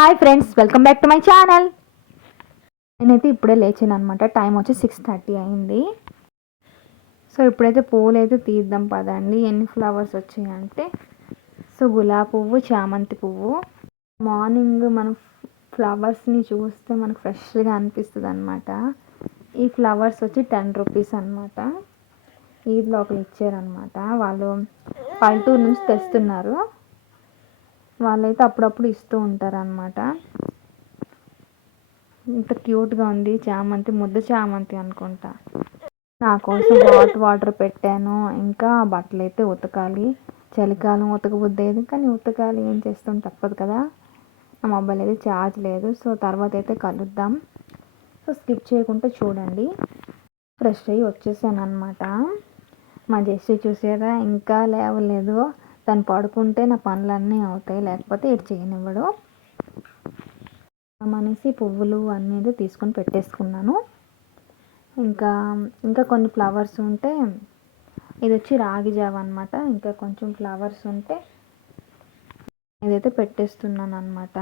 Hi friends, welcome back to my channel. నేనైతే ఇప్పుడే లేచాను అనమాట. టైం వచ్చి 6:30 అయింది. సో ఇప్పుడైతే పూలు అయితే తీద్దాం పదండి. ఎన్ని ఫ్లవర్స్ వచ్చాయంటే, సో గులాబీ పువ్వు, చామంతి పువ్వు. మార్నింగ్ మనం ఫ్లవర్స్ని చూస్తే మనకు ఫ్రెష్గా అనిపిస్తుంది అనమాట. ఈ ఫ్లవర్స్ వచ్చి 10 రూపీస్ అనమాట. ఈద్ లోపల ఇచ్చారనమాట. వాళ్ళు పల్లెటూరు నుంచి తెస్తున్నారు. వాళ్ళైతే అప్పుడప్పుడు ఇస్తూ ఉంటారనమాట. ఇంత క్యూట్గా ఉంది చామంతి, ముద్ద చామంతి అనుకుంటా. నా కోసం హాట్ వాటర్ పెట్టాను. ఇంకా బట్టలు అయితే ఉతకాలి. చలికాలం ఉతకబుద్దేది, కానీ ఉతకాలి, ఏం చేస్తాం, తప్పదు కదా. నా మొబైల్ అయితే ఛార్జ్ లేదు. సో తర్వాత అయితే కలుద్దాం. సో స్కిప్ చేయకుండా చూడండి. ఫ్రెష్ అయ్యి వచ్చేసాను అనమాట. మా జెస్సీ చూసారా, ఇంకా లేవలేదు. తను పడుకుంటే నా పనులన్నీ అవుతాయి, లేకపోతే ఇటు చేయనివ్వడు అనేసి పువ్వులు అన్నీ తీసుకొని పెట్టేసుకున్నాను. ఇంకా కొన్ని ఫ్లవర్స్ ఉంటే, ఇది వచ్చి రాగి జావ అనమాట. ఇంకా కొంచెం ఫ్లవర్స్ ఉంటే ఇదైతే పెట్టేస్తున్నాను అనమాట.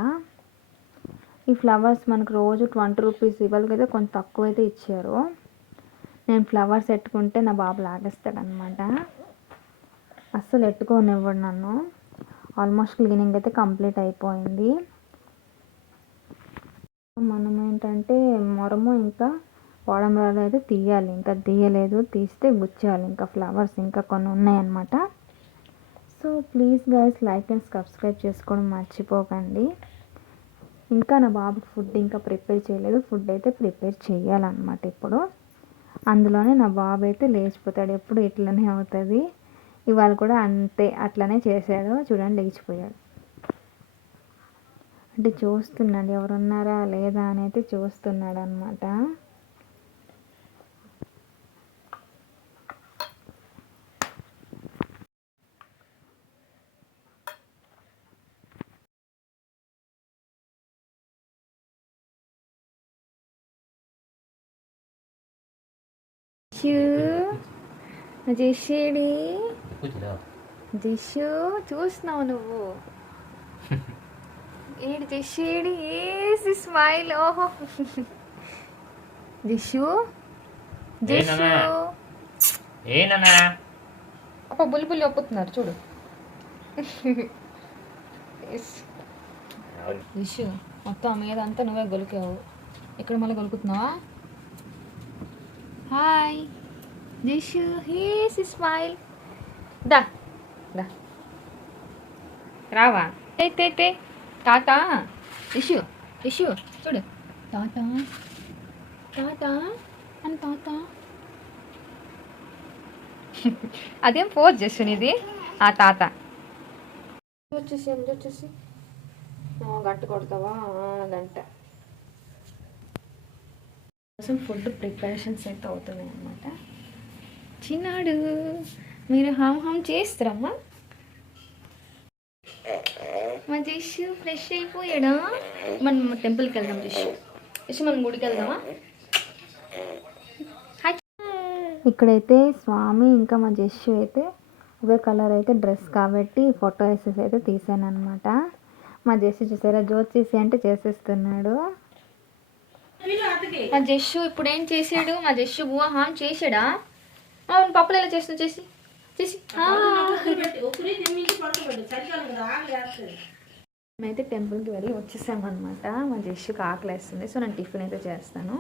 ఈ ఫ్లవర్స్ మనకు రోజు 20 రూపీస్, ఇవాళకైతే కొంచెం తక్కువ అయితే ఇచ్చారు. నేను ఫ్లవర్స్ ఎట్టుకుంటే నా బాబు లాగేస్తాడనమాట. అస్సలు ఎట్టుకోనివ్వడు నన్ను. ఆల్మోస్ట్ క్లీనింగ్ అయితే కంప్లీట్ అయిపోయింది. మనం ఏంటంటే మొరము ఇంకా వాడంబరాలు అయితే తీయాలి. ఇంకా తీయలేదు, తీస్తే గుచ్చాలి. ఇంకా ఫ్లవర్స్ ఇంకా కొన్ని ఉన్నాయన్నమాట. So please guys, like and subscribe చేసుకోవడం మర్చిపోకండి. ఇంకా నా బాబుకి ఫుడ్ ఇంకా ప్రిపేర్ చేయలేదు. ఫుడ్ అయితే ప్రిపేర్ చేయాలన్నమాట ఇప్పుడు. అందులోనే నా బాబు అయితే లేచిపోతాడు. ఎప్పుడు ఇట్లనే అవుతుంది. ఇవాళ కూడా అంతే, అట్లనే చేశాడు. చూడండి, లేచిపోయాడు. అంటే చూస్తున్నాడు ఎవరున్నారా లేదా అని అయితే చూస్తున్నాడు అనమాట. జేషేడి జిషు, చూస్తున్నావు నువ్వు? ఏడు జేషేడి, ఏసి స్మైల్. ఓహో జిషు, జిషు అప్ప బుల్బుల్ ఒప్పుతున్నారు చూడు. జిషు, మొత్తం మీద అంతా నువ్వే గొలికావు. ఇక్కడ మళ్ళీ గొలుకుతున్నావా? హాయ్ జిషు, ఏసి స్మైల్. దా దా, రావా? తే టాటా. ఇష్యూ ఇష్యూ చూడు, టాటా టాటా అని టాటా. అదేం పోజ్ చేస్తుంది ఇది. ఆ తాత వచ్చేసి గంట కొడతావా? గంట కోసం ఫుడ్ ప్రిపరేషన్స్ అయితే అవుతున్నాయి అన్నమాట. చిన్నాడు, మీరు హామ్ చేస్తారమ్మా? మా జేషు ఫ్రెష్ అయిపోయాడా? మనం టెంపుల్కి వెళ్దాం. జేషు మనం గుడికి వెళ్దామా? ఇక్కడైతే స్వామి ఇంకా మా జేషు అయితే ఒకే కలర్ అయితే డ్రెస్ కాబట్టి ఫోటో వేసేసి అయితే తీసాను అనమాట. మా జేషు చూసారా, జోత్ చేసి అంటే చేసేస్తున్నాడు. మా జేషు ఇప్పుడు ఏం చేసాడు? మా జేషు బువ్వ హామ్ చేసాడా? అవును, పప్పులు ఎలా చేస్తు చేసి మేమైతే టెంపుల్కి వెళ్ళి వచ్చేసామన్నమాట. మా జేషుకి ఆకలి వేస్తుంది. సో నేను టిఫిన్ అయితే చేస్తాను.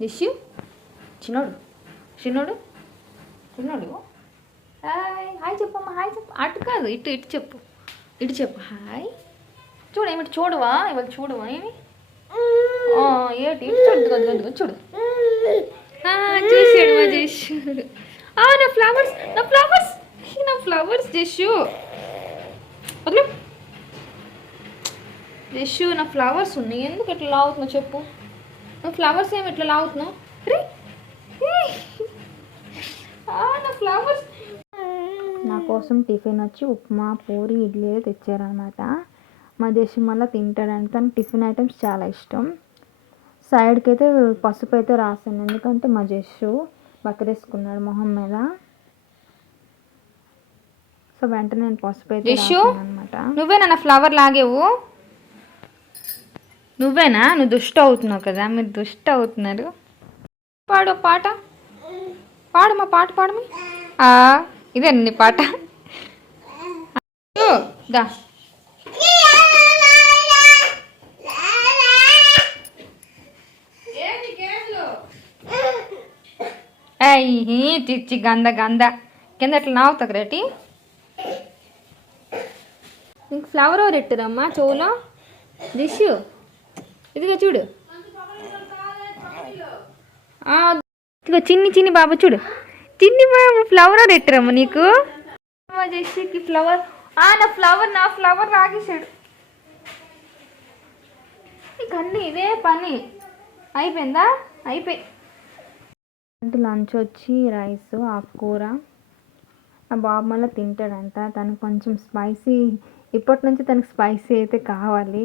జేషు, చిన్నోడు చిన్నోడు చిన్నోడు హాయ్ హాయ్ చెప్పమ్మా. హాయ్ చెప్పు. అటు కాదు, ఇటు ఇటు చెప్పు. ఇటు చెప్పు హాయ్. చూడు, ఏమిటి చూడవా? ఇవాళ చూడవా? ఏమి ఏమిటి? ఇటు చూడు చూడు. చూసాడు మా జేషు. నా ఫ్లవర్స్ నా ఫ్లవర్స్ నా ఫ్లవర్స్ జేషు వదిలే. జేషు, నా ఫ్లవర్స్ ఉన్నాయి, ఎందుకు ఇట్లా లాగుతున్నావు చెప్పు? నువ్వు ఫ్లవర్స్ ఏమి ఇట్లా లాగుతున్నావు? నా ఫ్లవర్స్. నా కోసం టిఫిన్ వచ్చి ఉప్మా, పూరి, ఇడ్లీ అయితే తెచ్చారనమాట. మా జేషు మళ్ళీ తింటాడంటే, తనకి టిఫిన్ ఐటమ్స్ చాలా ఇష్టం. సైడ్కి అయితే పసుపు అయితే రాసాను, ఎందుకంటే మా జేషు బకరేసుకున్నాడు మొహం మీద. సో వెంటనే నేను పసుపు అయితే రాసాను అనమాట. నువ్వే నా ఫ్లవర్ లాగేవు. నువ్వేనా? నువ్వు దుష్ట అవుతున్నావు కదా, మీరు దుష్ట అవుతున్నారు. పాడు పాట, పాడమ్మా పాట పాడమి. ఇదే నీ పాట. దా చిచ్చి గంద గంద కింద ఎట్లా నావుతావు రేటి. నీకు ఫ్లవర్ ఓవర్ ఎట్టురమ్మా చెవులో దిష్యు. ఇదిగో చూడు, ఇదిగో చిన్ని చిన్ని బాబు చూడు, చిన్ని బాబు ఫ్లవర్ ఓవర్ ఎట్టురమ్మా నీకు. జెస్సీకి ఫ్లవర్, నా ఫ్లవర్ రాగేశాడు. నీకు అన్నీ ఇదే పని అయిపోయిందా? అయిపోయి లంచ్ వచ్చి రైస్ ఆకుకూర. ఆ బాబు మళ్ళీ తింటాడంట, తనకు కొంచెం స్పైసీ, ఇప్పటి నుంచి తనకి స్పైసీ అయితే కావాలి,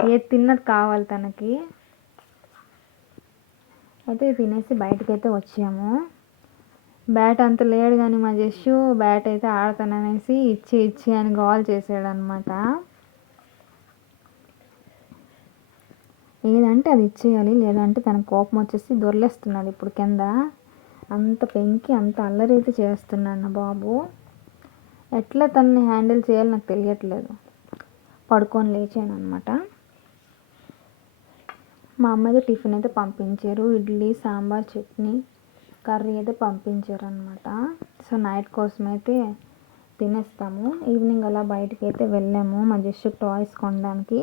ఏది తిన్నది కావాలి తనకి. అయితే తినేసి బయటకు అయితే వచ్చాము. బ్యాట్ అంత లేడు కానీ మా జస్సు బ్యాట్ అయితే ఆడతాననేసి ఇచ్చి అని గోల్ చేసాడు అనమాట. ఏదంటే అది ఇచ్చేయాలి, లేదంటే తన కోపం వచ్చేసి దొర్లేస్తున్నాడు ఇప్పుడు కింద. అంత పెంకి అంత అల్లరి అయితే చేస్తున్నాడు నా బాబు. ఎట్లా తనని హ్యాండిల్ చేయాలో నాకు తెలియట్లేదు. పడుకొని లేచాను అనమాట. మా అమ్మ అయితే టిఫిన్ అయితే పంపించారు, ఇడ్లీ సాంబార్ చట్నీ కర్రీ అయితే పంపించారు అనమాట. సో నైట్ కోసం అయితే తినేస్తాము. ఈవినింగ్ అలా బయటికి అయితే వెళ్ళాము మా జస్ట్ టాయ్స్ కొనడానికి.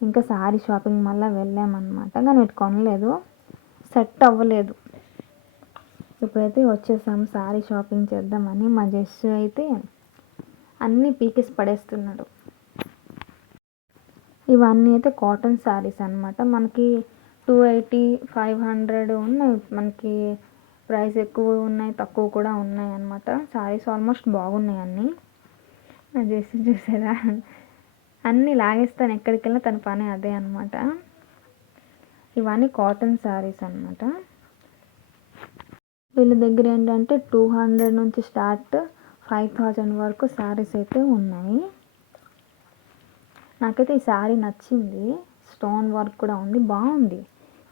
ఇంకా సారీ షాపింగ్ మళ్ళీ వెళ్ళామన్నమాట, కానీ ఇటు కొనలేదు, సెట్ అవ్వలేదు. ఇప్పుడైతే వచ్చేసాము సారీ షాపింగ్ చేద్దామని. మా జస్ట్ అయితే అన్నీ పీకేసి పడేస్తున్నాడు. ఇవన్నీ అయితే కాటన్ శారీస్ అనమాట. మనకి 280, 500 ఉన్నాయి. మనకి ప్రైస్ ఎక్కువ ఉన్నాయి, తక్కువ కూడా ఉన్నాయి అన్నమాట. శారీస్ ఆల్మోస్ట్ బాగున్నాయి అన్నీ. నా చేసి చూసారా, అన్నీ లాగేస్తాను ఎక్కడికి వెళ్ళినా, తన పని అదే అనమాట. ఇవన్నీ కాటన్ శారీస్ అనమాట. వీళ్ళ దగ్గర ఏంటంటే 200 నుంచి స్టార్ట్ 5000 వరకు శారీస్ అయితే ఉన్నాయి. నాకైతే ఈ శారీ నచ్చింది, స్టోన్ వర్క్ కూడా ఉంది, బాగుంది,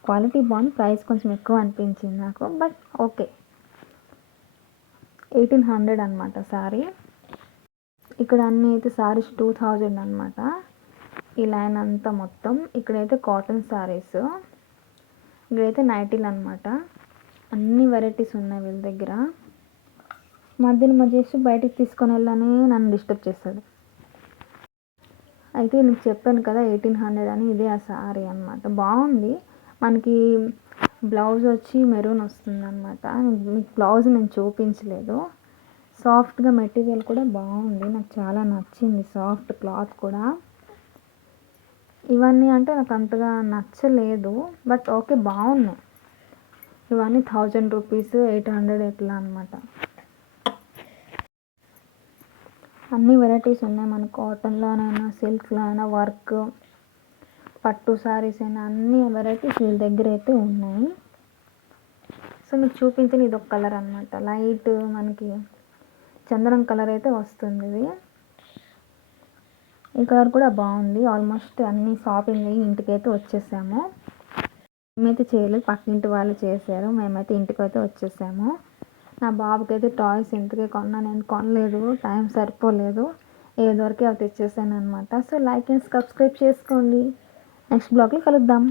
క్వాలిటీ బాగుంది. ప్రైస్ కొంచెం ఎక్కువ అనిపించింది నాకు, బట్ ఓకే. 1800 అనమాట శారీ. ఇక్కడ అన్నీ అయితే శారీస్ 2000 అనమాట. ఈ లైన్ అంతా మొత్తం. ఇక్కడైతే కాటన్ శారీస్, ఇక్కడైతే నైటీలు అనమాట. అన్ని వెరైటీస్ ఉన్నాయి వీళ్ళ దగ్గర. మధ్య చేసి బయటికి తీసుకొని వెళ్ళని నన్ను డిస్టర్బ్ చేస్తాడు. అయితే నీకు చెప్పాను కదా 1800 అని, ఇదే ఆ శారీ అనమాట. బాగుంది. మనకి బ్లౌజ్ వచ్చి మెరూన్ వస్తుంది అనమాట. మీకు బ్లౌజ్ నేను చూపించలేదు. సాఫ్ట్గా మెటీరియల్ కూడా బాగుంది, నాకు చాలా నచ్చింది, సాఫ్ట్ క్లాత్ కూడా. ఇవన్నీ అంటే నాకు అంతగా నచ్చలేదు, బట్ ఓకే బాగున్నాయి. ఇవన్నీ 1000 రూపీస్, 800 ఎట్లా అనమాట. అన్ని వెరైటీస్ ఉన్నాయి. మన కాటన్లోనైనా సిల్క్లోనైనా వర్క్, పట్టు శారీస్ అయినా అన్ని వెరైటీస్ వీళ్ళ దగ్గర అయితే ఉన్నాయి. సో మీకు చూపించిన ఇది ఒక కలర్ అనమాట, లైట్ మనకి చందనం కలర్ అయితే వస్తుంది ఇది. ఈ కలర్ కూడా బాగుంది. ఆల్మోస్ట్ అన్ని షాపింగ్ అయ్యి ఇంటికైతే వచ్చేసాము. మేమైతే చేయలేదు, పక్కింటి వాళ్ళు చేశారు, మేమైతే ఇంటికి అయితే వచ్చేసాము. నా బాబుకి అయితే టాయ్స్ ఇంతకే కొన్నా, నేను కొనలేదు, టైం సరిపోలేదు, ఏదో వరకు అవి తెచ్చేసాను అనమాట. సో లైక్ అండ్ సబ్స్క్రైబ్ చేసుకోండి. నెక్స్ట్ బ్లాగ్లో కలుద్దాం.